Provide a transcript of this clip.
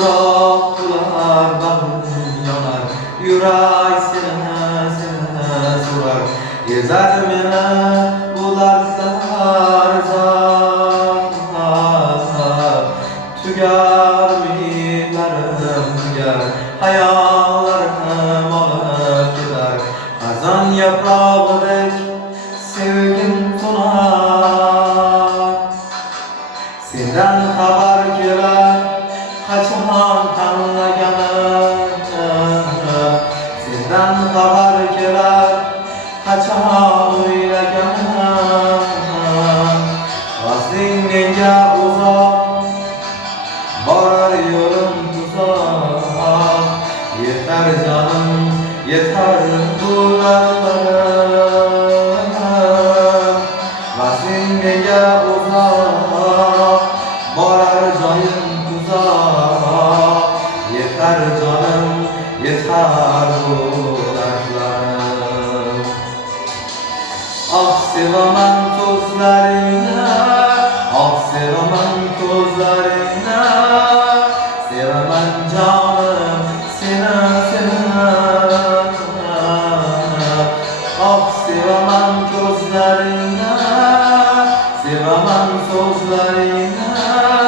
Roktular bağım yanar, yürek sene sorar. Gezer mene bular zar tüger milerim tüger, hayallerim alıp gider. Hazan yaprağıdek sevgim tunar. Senden haber gelir kaçan tanlayanım. Senden haber gelir kaçan uylayanım. Vazdin nenge uzak, varar yolum tuzak. Yeter canım, yeter bu dağlarım. Vazdin nenge uzak, varar canım tuzak. Yeter canım, yeter bu dağlarım. Ah sevamam tozlarına, ah sevamam tozlarına. Sevamam canım seni seni. Ah sevamam tozlarına, sevamam tozlarına.